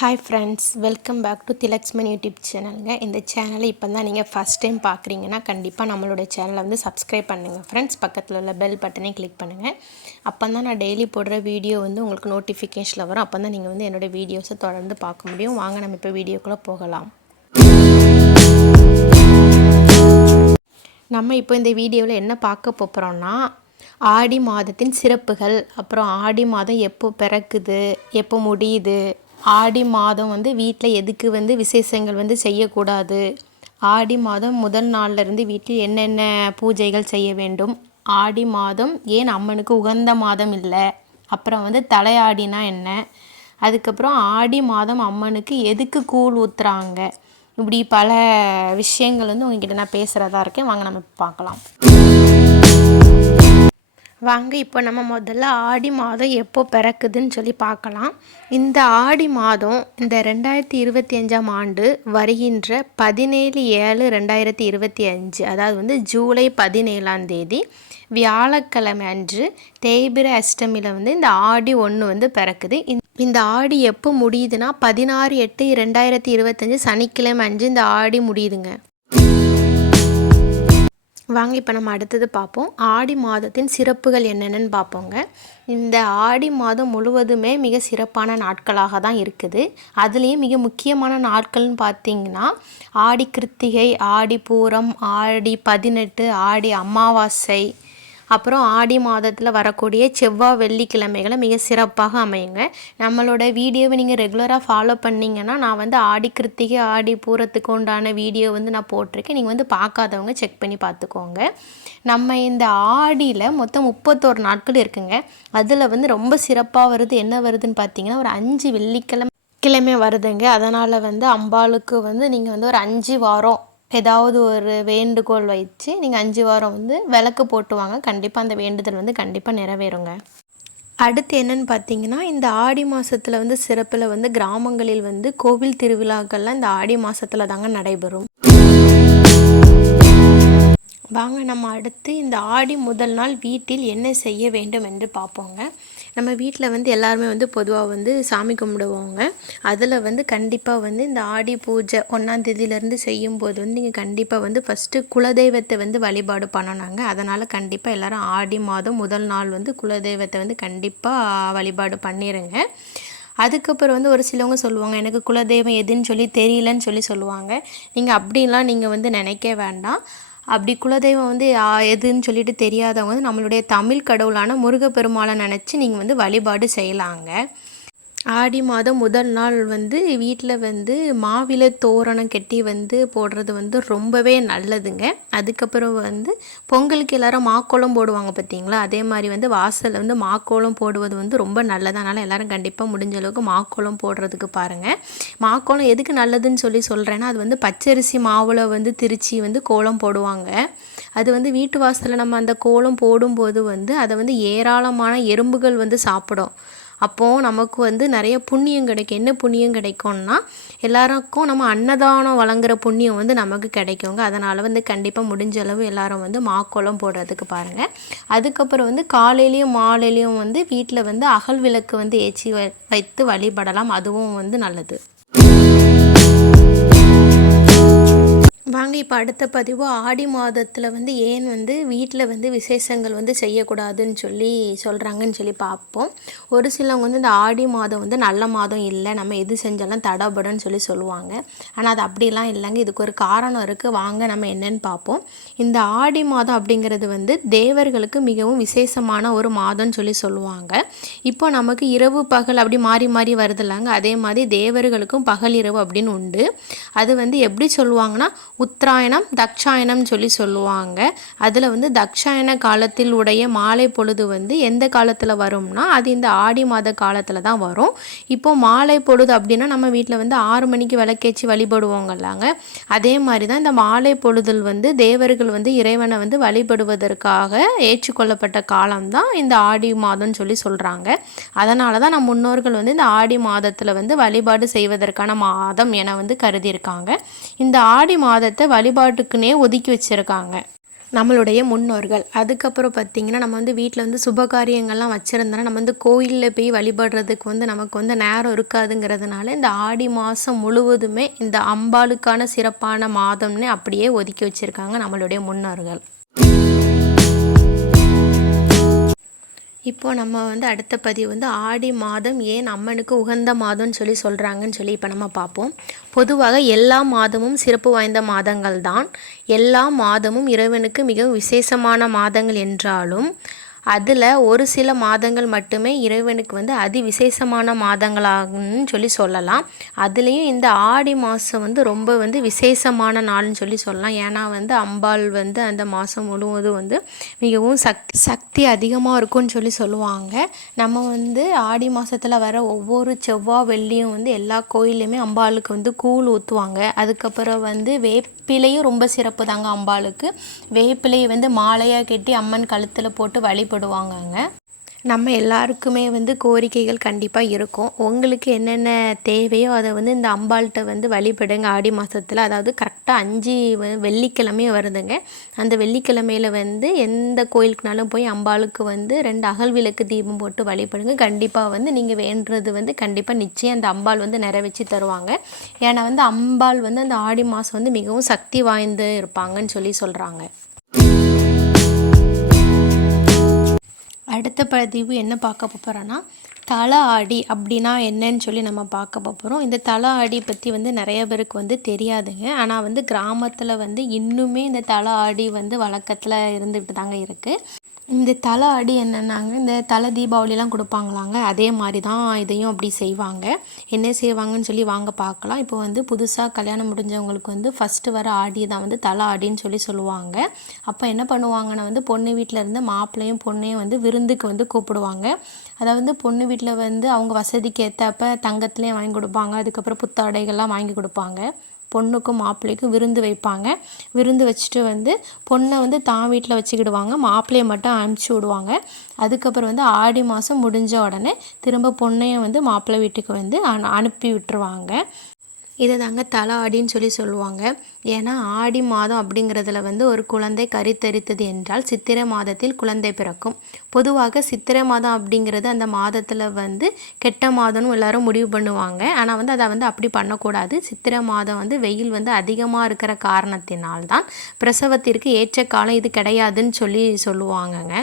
Hi friends, welcome back to Thilakshman YouTube சேனலுங்க. இந்த சேனலை இப்போ தான் நீங்கள் ஃபஸ்ட் டைம் பார்க்குறீங்கன்னா கண்டிப்பாக நம்மளுடைய சேனலை வந்து சப்ஸ்கிரைப் பண்ணுங்கள் ஃப்ரெண்ட்ஸ். பக்கத்தில் உள்ள பெல் பட்டனை கிளிக் பண்ணுங்கள். அப்போ தான் நான் டெய்லி போடுற வீடியோ வந்து உங்களுக்கு நோட்டிஃபிகேஷனில் வரும். அப்போ தான் நீங்கள் வந்து என்னோடய வீடியோஸை தொடர்ந்து பார்க்க முடியும். வாங்க நம்ம இப்போ வீடியோக்குள்ளே போகலாம். நம்ம இப்போ இந்த வீடியோவில் என்ன பார்க்க போகிறோம்னா, ஆடி மாதத்தின் சிறப்புகள், அப்புறம் ஆடி மாதம் எப்போ பிறக்குது, எப்போ முடியுது, ஆடி மாதம் வந்து வீட்டில் எதுக்கு வந்து விசேஷங்கள் வந்து செய்யக்கூடாது, ஆடி மாதம் முதல் நாள்லேருந்து வீட்டில் என்னென்ன பூஜைகள் செய்ய வேண்டும், ஆடி மாதம் ஏன் அம்மனுக்கு உகந்த மாதம் இல்லை, அப்புறம் வந்து தலையாடினா என்ன, அதுக்கப்புறம் ஆடி மாதம் அம்மனுக்கு எதுக்கு கூழ் ஊற்றுறாங்க, இப்படி பல விஷயங்கள் வந்து உங்ககிட்ட நான் பேசுகிறதா இருக்கேன். வாங்க நம்ம பார்க்கலாம். வாங்க இப்போ நம்ம முதல்ல ஆடி மாதம் எப்போ பிறக்குதுன்னு சொல்லி பார்க்கலாம். இந்த ஆடி மாதம் இந்த 2025ஆம் ஆண்டு வருகின்ற 17/7/2025, அதாவது வந்து ஜூலை 17ஆம் தேதி வியாழக்கிழமை அன்று தேய்பிறை அஷ்டமியில் வந்து இந்த ஆடி 1 வந்து பிறக்குது. இந்த ஆடி எப்போ முடியுதுன்னா 16/8/2025 சனிக்கிழமை அன்று இந்த ஆடி முடியுதுங்க. வாங்க இப்போ நம்ம அடுத்தது பார்ப்போம். ஆடி மாதத்தின் சிறப்புகள் என்னென்னு பார்ப்போங்க. இந்த ஆடி மாதம் முழுவதுமே மிக சிறப்பான நாட்களாக தான் இருக்குது. அதுலேயும் மிக முக்கியமான நாட்கள்னு பார்த்திங்கன்னா ஆடி கிருத்திகை, ஆடி பூரம், ஆடி 18, ஆடி அமாவாசை, அப்புறம் ஆடி மாதத்தில் வரக்கூடிய செவ்வாய் வெள்ளிக்கிழமைகளை மிக சிறப்பாக அமையுங்க. நம்மளோட வீடியோவை நீங்கள் ரெகுலராக ஃபாலோ பண்ணிங்கன்னா நான் வந்து ஆடி கிருத்திகை, ஆடி பூரத்துக்கு உண்டான வீடியோ வந்து நான் போட்டிருக்கேன். நீங்கள் வந்து பார்க்காதவங்க செக் பண்ணி பார்த்துக்கோங்க. நம்ம இந்த ஆடியில் மொத்தம் 31 நாட்கள் இருக்குங்க. அதில் வந்து ரொம்ப சிறப்பாக வருது என்ன வருதுன்னு பார்த்தீங்கன்னா ஒரு 5 வெள்ளிக்கிழமை வருதுங்க. அதனால் வந்து அம்பாளுக்கு வந்து நீங்கள் வந்து ஒரு 5 வாரம் ஏதாவது ஒரு வேண்டுகோள் வச்சு நீங்கள் 5 வாரம் வந்து விளக்கு போட்டுவாங்க. கண்டிப்பாக அந்த வேண்டுதல் வந்து கண்டிப்பாக நிறைவேறுங்க. அடுத்து என்னென்னு பார்த்தீங்கன்னா, இந்த ஆடி மாதத்தில் வந்து சிறப்பில் வந்து கிராமங்களில் வந்து கோவில் திருவிழாக்கள்லாம் இந்த ஆடி மாதத்தில் தாங்க நடைபெறும். வாங்க நம்ம அடுத்து இந்த ஆடி முதல் நாள் வீட்டில் என்ன செய்ய வேண்டும் என்று பார்ப்போங்க. நம்ம வீட்டில் வந்து எல்லாருமே வந்து பொதுவாக வந்து சாமி கும்பிடுவோங்க. அதில் வந்து கண்டிப்பாக வந்து இந்த ஆடி பூஜை 1ஆம் தேதியிலேருந்து செய்யும்போது வந்து நீங்கள் கண்டிப்பாக வந்து ஃபஸ்ட்டு குலதெய்வத்தை வந்து வழிபாடு பண்ணணுங்க. அதனால் கண்டிப்பாக எல்லோரும் ஆடி மாதம் முதல் நாள் வந்து குலதெய்வத்தை வந்து கண்டிப்பாக வழிபாடு பண்ணிடுங்க. அதுக்கப்புறம் வந்து ஒரு சிலவங்க சொல்லுவாங்க, எனக்கு குலதெய்வம் எதுன்னு சொல்லி தெரியலன்னு சொல்லுவாங்க. நீங்கள் அப்படிலாம் நீங்கள் வந்து நினைக்க வேண்டாம். அப்படி குலதெய்வம் வந்து எதுன்னு சொல்லிட்டு தெரியாதவங்க வந்து நம்மளுடைய தமிழ் கடவுளான முருகப்பெருமாளை நினச்சி நீங்கள் வந்து வழிபாடு செய்யலாங்க. ஆடி மாதம் முதல் நாள் வந்து வீட்டில் வந்து மாவிலை தோரணம் கட்டி வந்து போடுறது வந்து ரொம்பவே நல்லதுங்க. அதுக்கப்புறம் வந்து பொங்கலுக்கு எல்லோரும் மாக்கோளம் போடுவாங்க பார்த்தீங்களா, அதே மாதிரி வந்து வாசலில் வந்து மாக்கோளம் போடுவது வந்து ரொம்ப நல்லது. அதனால் எல்லோரும் கண்டிப்பாக முடிஞ்ச அளவுக்கு மாக்கோளம் போடுறதுக்கு பாருங்கள். மாக்கோளம் எதுக்கு நல்லதுன்னு சொல்கிறேன்னா, அது வந்து பச்சரிசி மாவில் வந்து திரிச்சி வந்து கோலம் போடுவாங்க. அது வந்து வீட்டு வாசலில் நம்ம அந்த கோலம் போடும்போது வந்து அதை வந்து ஏராளமான எறும்புகள் வந்து சாப்பிடும். அப்போது நமக்கு வந்து நிறைய புண்ணியம் கிடைக்கும். என்ன புண்ணியம் கிடைக்கும்னா, எல்லாருக்கும் நம்ம அன்னதானம் வழங்குற புண்ணியம் வந்து நமக்கு கிடைக்குங்க. அதனால் வந்து கண்டிப்பாக முடிஞ்ச அளவு எல்லோரும் வந்து மாக்கோளம் போடுறதுக்கு பாருங்கள். அதுக்கப்புறம் வந்து காலையிலையும் மாலையிலையும் வந்து வீட்டில் வந்து அகல் விளக்கு வந்து ஏற்றி வைத்து வழிபடலாம். அதுவும் வந்து நல்லது. வாங்க இப்போ அடுத்த பதிவு ஆடி மாதத்தில் வந்து ஏன் வந்து வீட்டில் வந்து விசேஷங்கள் வந்து செய்யக்கூடாதுன்னு சொல்கிறாங்கன்னு சொல்லி பார்ப்போம். ஒரு சிலவங்க வந்து இந்த ஆடி மாதம் வந்து நல்ல மாதம் இல்லை, நம்ம எது செஞ்சாலும் தடபடுன்னு சொல்லுவாங்க. ஆனால் அது அப்படிலாம் இல்லைங்க. இதுக்கு ஒரு காரணம் இருக்குது. வாங்க நம்ம என்னென்னு பார்ப்போம். இந்த ஆடி மாதம் அப்படிங்கிறது வந்து தேவர்களுக்கு மிகவும் விசேஷமான ஒரு மாதம்னு சொல்லுவாங்க. இப்போ நமக்கு இரவு பகல் அப்படி மாறி மாறி வருது இல்லைங்க, அதே மாதிரி தேவர்களுக்கும் பகல் இரவு அப்படின்னு உண்டு. அது வந்து எப்படி சொல்லுவாங்கன்னா உத்தராயணம் தக்ஷாயணம் சொல்லுவாங்க. அதில் வந்து தக்ஷாயண காலத்தில் உடைய மாலை பொழுது வந்து எந்த காலத்தில் வரும்னா அது இந்த ஆடி மாத காலத்தில் தான் வரும். இப்போது மாலை பொழுது அப்படின்னா நம்ம வீட்டில் வந்து 6 மணிக்கு விளக்கேற்றி வழிபடுவோங்கல்லாங்க. அதே மாதிரி தான் இந்த மாலை பொழுதில் வந்து தேவர்கள் வந்து இறைவனை வந்து வழிபடுவதற்காக ஏற்றுக்கொள்ளப்பட்ட காலம்தான் இந்த ஆடி மாதம்னு சொல்கிறாங்க. அதனால தான் நம் முன்னோர்கள் வந்து இந்த ஆடி மாதத்தில் வந்து வழிபாடு செய்வதற்கான மாதம் என வந்து கருதியிருக்காங்க. இந்த ஆடி மாதத்தை வழிபாட்டுக்குன்னே ஒதுக்கி வச்சுருக்காங்க. நம்மளுடைய முன்னோர்கள். அதுக்கப்புறம் பார்த்திங்கன்னா நம்ம வந்து வீட்டில் வந்து சுபகாரியங்கள்லாம் வச்சுருந்தோன்னா நம்ம வந்து கோயிலில் போய் வழிபடுறதுக்கு வந்து நமக்கு வந்து நேரம் இருக்காதுங்கிறதுனால இந்த ஆடி மாதம் முழுவதுமே இந்த அம்பாளுக்கான சிறப்பான மாதம்னு அப்படியே ஒதுக்கி வச்சுருக்காங்க நம்மளுடைய முன்னோர்கள். இப்போது நம்ம வந்து அடுத்த பதிவு வந்து ஆடி மாதம் ஏன் அம்மனுக்கு உகந்த மாதம்னு சொல்கிறாங்கன்னு சொல்லி இப்போ நம்ம பார்ப்போம். பொதுவாக எல்லா மாதமும் சிறப்பு வாய்ந்த மாதங்கள் தான். எல்லா மாதமும் இறைவனுக்கு மிகவும் விசேஷமான மாதங்கள் என்றாலும் அதில் ஒரு சில மாதங்கள் மட்டுமே இறைவனுக்கு வந்து அதி விசேஷமான மாதங்களாகுன்னு சொல்லலாம். அதுலேயும் இந்த ஆடி மாதம் வந்து ரொம்ப வந்து விசேஷமான நாள்னு சொல்லலாம். ஏன்னா வந்து அம்பாள் வந்து அந்த மாதம் முழுவதும் வந்து மிகவும் சக்தி அதிகமாக இருக்கும்னு சொல்லுவாங்க. நம்ம வந்து ஆடி மாதத்தில் வர ஒவ்வொரு செவ்வாய் வெள்ளியும் வந்து எல்லா கோயில்லையுமே அம்பாளுக்கு வந்து கூழ் ஊற்றுவாங்க. அதுக்கப்புறம் வந்து வேப்பிலையும் ரொம்ப சிறப்பு தாங்க அம்பாளுக்கு. வேப்பிலையை வந்து மாலையாக கட்டி அம்மன் கழுத்தில் போட்டு வழிபடுவாங்கங்க. நம்ம எல்லாருக்குமே வந்து கோரிக்கைகள் கண்டிப்பாக இருக்கும். உங்களுக்கு என்னென்ன தேவையோ அதை வந்து இந்த அம்பாள்கிட்ட வந்து வழிபடுங்க ஆடி மாதத்தில். அதாவது கரெக்டாக 5 வெள்ளிக்கிழமையும் வருதுங்க. அந்த வெள்ளிக்கிழமையில் வந்து எந்த கோயிலுக்குனாலும் போய் அம்பாளுக்கு வந்து 2 அகல் விளக்கு தீபம் போட்டு வழிபடுங்க. கண்டிப்பாக வந்து நீங்கள் வேண்டுறது வந்து கண்டிப்பாக நிச்சயம் அந்த அம்பாள் வந்து நிறைவேற்றி தருவாங்க. ஏன்னா வந்து அம்பாள் வந்து அந்த ஆடி மாதம் வந்து மிகவும் சக்தி வாய்ந்து இருப்பாங்கன்னு சொல்கிறாங்க. அடுத்த பதிவு என்ன பார்க்க போகிறோன்னா தலை ஆடி அப்படின்னா என்னன்னு நம்ம பார்க்க போகிறோம். இந்த தலை ஆடி பற்றி வந்து நிறைய பேருக்கு வந்து தெரியாதுங்க. ஆனால் வந்து கிராமத்தில் வந்து இன்னுமே இந்த தலை ஆடி வந்து வழக்கத்தில் இருந்துகிட்டு தாங்க இருக்குது. இந்த தலை ஆடி என்னென்னாங்க, இந்த தலை தீபாவளிலாம் கொடுப்பாங்களாங்க, அதே மாதிரி தான் இதையும் அப்படி செய்வாங்க. என்ன செய்வாங்கன்னு வாங்க பார்க்கலாம். இப்போ வந்து புதுசாக கல்யாணம் முடிஞ்சவங்களுக்கு வந்து ஃபஸ்ட்டு வர ஆடி தான் வந்து தலை ஆடின்னு சொல்லுவாங்க. அப்போ என்ன பண்ணுவாங்கன்னா வந்து பொண்ணு வீட்டில் இருந்து மாப்பிள்ளையும் பொண்ணையும் வந்து விருந்துக்கு வந்து கூப்பிடுவாங்க. அதாவது பொண்ணு வீட்டில் வந்து அவங்க வசதிக்கு ஏற்றப்ப தங்கத்துலேயும் வாங்கி கொடுப்பாங்க. அதுக்கப்புறம் புத்தாடைகள்லாம் வாங்கி கொடுப்பாங்க. பொண்ணுக்கும் மாப்பிள்ளைக்கும் விருந்து வைப்பாங்க. விருந்து வச்சுட்டு வந்து பொண்ணை வந்து தான் வீட்டில் வச்சுக்கிடுவாங்க. மாப்பிள்ளையை மட்டும் அனுப்பிச்சி விடுவாங்க. அதுக்கப்புறம் வந்து ஆடி மாதம் முடிஞ்ச உடனே திரும்ப பொண்ணையும் வந்து மாப்பிள்ளை வீட்டுக்கு வந்து அனுப்பி விட்டுருவாங்க. இதை தாங்க தலை ஆடின்னு சொல்லுவாங்க. ஏன்னா ஆடி மாதம் அப்படிங்கிறதுல வந்து ஒரு குழந்தை கருத்தரித்தது என்றால் சித்திரை மாதத்தில் குழந்தை பிறக்கும். பொதுவாக சித்திரை மாதம் அப்படிங்கிறது அந்த மாதத்தில் வந்து கெட்ட மாதம்னு எல்லாரும் முடிவு பண்ணுவாங்க. ஆனால் வந்து அதை வந்து அப்படி பண்ணக்கூடாது. சித்திரை மாதம் வந்து வெயில் வந்து அதிகமாக இருக்கிற காரணத்தினால்தான் பிரசவத்திற்கு ஏற்ற காலம் இது கிடையாதுன்னு சொல்லுவாங்கங்க.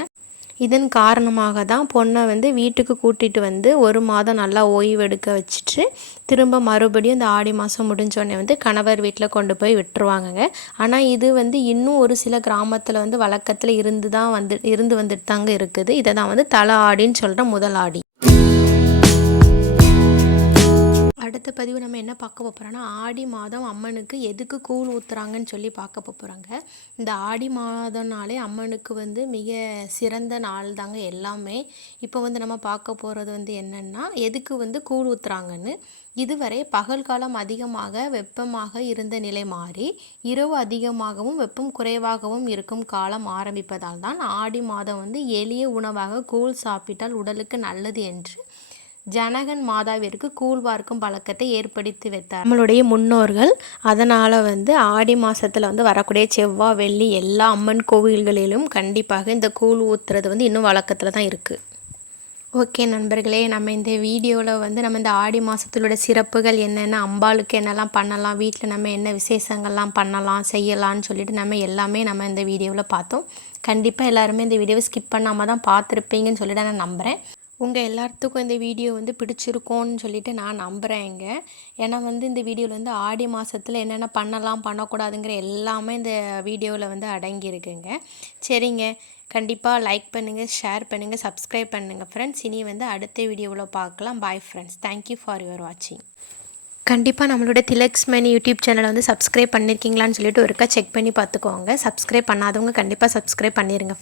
இதன் காரணமாக தான் பொண்ணை வந்து வீட்டுக்கு கூட்டிகிட்டு வந்து 1 மாதம் நல்லா ஓய்வெடுக்க வச்சுட்டு திரும்ப மறுபடியும் இந்த ஆடி மாதம் முடிஞ்சோடனே வந்து கணவர் வீட்டில் கொண்டு போய் விட்டுருவாங்கங்க. ஆனால் இது வந்து இன்னும் ஒரு சில கிராமத்தில் வந்து வழக்கத்தில் இருந்து வந்துட்டு தாங்க இருக்குது. இதை தான் வந்து தலை ஆடின்னு சொல்கிற முதல் ஆடி. அடுத்த பதிவு நம்ம என்ன பார்க்க போகிறோன்னா ஆடி மாதம் அம்மனுக்கு எதுக்கு கூழ் ஊற்றுறாங்கன்னு பார்க்க போகிறாங்க. இந்த ஆடி மாதம்னாலே அம்மனுக்கு வந்து மிக சிறந்த நாள் தாங்க எல்லாமே. இப்போ வந்து நம்ம பார்க்க போகிறது வந்து என்னென்னா எதுக்கு வந்து கூழ் ஊற்றுறாங்கன்னு. இதுவரை பகல் காலம் அதிகமாக வெப்பமாக இருந்த நிலை மாறி இரவு அதிகமாகவும் வெப்பம் குறைவாகவும் இருக்கும் காலம் ஆரம்பிப்பதால் தான் ஆடி மாதம் வந்து எளிய உணவாக கூழ் சாப்பிட்டால் உடலுக்கு நல்லது என்று ஜனகன் மாதாவிற்கு கூழ் வார்க்கும் பழக்கத்தை ஏற்படுத்தி வைத்தார் நம்மளுடைய முன்னோர்கள். அதனால் வந்து ஆடி மாதத்தில் வந்து வரக்கூடிய செவ்வாய் வெள்ளி எல்லா அம்மன் கோவில்களிலும் கண்டிப்பாக இந்த கூழ் ஊற்றுறது வந்து இன்னும் வழக்கத்தில் தான் இருக்குது. ஓகே நண்பர்களே, நம்ம இந்த வீடியோவில் வந்து நம்ம இந்த ஆடி மாதத்தோட சிறப்புகள் என்னென்ன, அம்பாளுக்கு என்னெல்லாம் பண்ணலாம், வீட்டில் நம்ம என்ன விசேஷங்கள்லாம் பண்ணலாம் செய்யலான்னு நம்ம எல்லாமே நம்ம இந்த வீடியோவில் பார்த்தோம். கண்டிப்பாக எல்லாருமே இந்த வீடியோவை ஸ்கிப் பண்ணாமல் தான் பார்த்துருப்பீங்கன்னு நான் நம்புகிறேன். உங்கள் எல்லாத்துக்கும் இந்த வீடியோ வந்து பிடிச்சிருக்கோன்னு நான் நம்புகிறேங்க. ஏன்னா வந்து இந்த வீடியோவில் வந்து ஆடி மாதத்தில் என்னென்ன பண்ணலாம் பண்ணக்கூடாதுங்கிற எல்லாமே இந்த வீடியோவில் வந்து அடங்கியிருக்குங்க. சரிங்க, கண்டிப்பாக லைக் பண்ணுங்கள், ஷேர் பண்ணுங்கள், சப்ஸ்கிரைப் பண்ணுங்கள் ஃப்ரெண்ட்ஸ். இனி வந்து அடுத்த வீடியோவில் பார்க்கலாம். Bye friends, thank you for your வாட்சிங். கண்டிப்பாக நம்மளோட திலக்ஸ்மணி யூடியூப் சேனலை வந்து சப்ஸ்கிரைப் பண்ணியிருக்கீங்களான்னு ஒருக்கா செக் பண்ணி பார்த்துக்கோங்க. சப்ஸ்கிரைப் பண்ணாதவங்க கண்டிப்பாக சப்ஸ்கிரைப் பண்ணிடுங்க.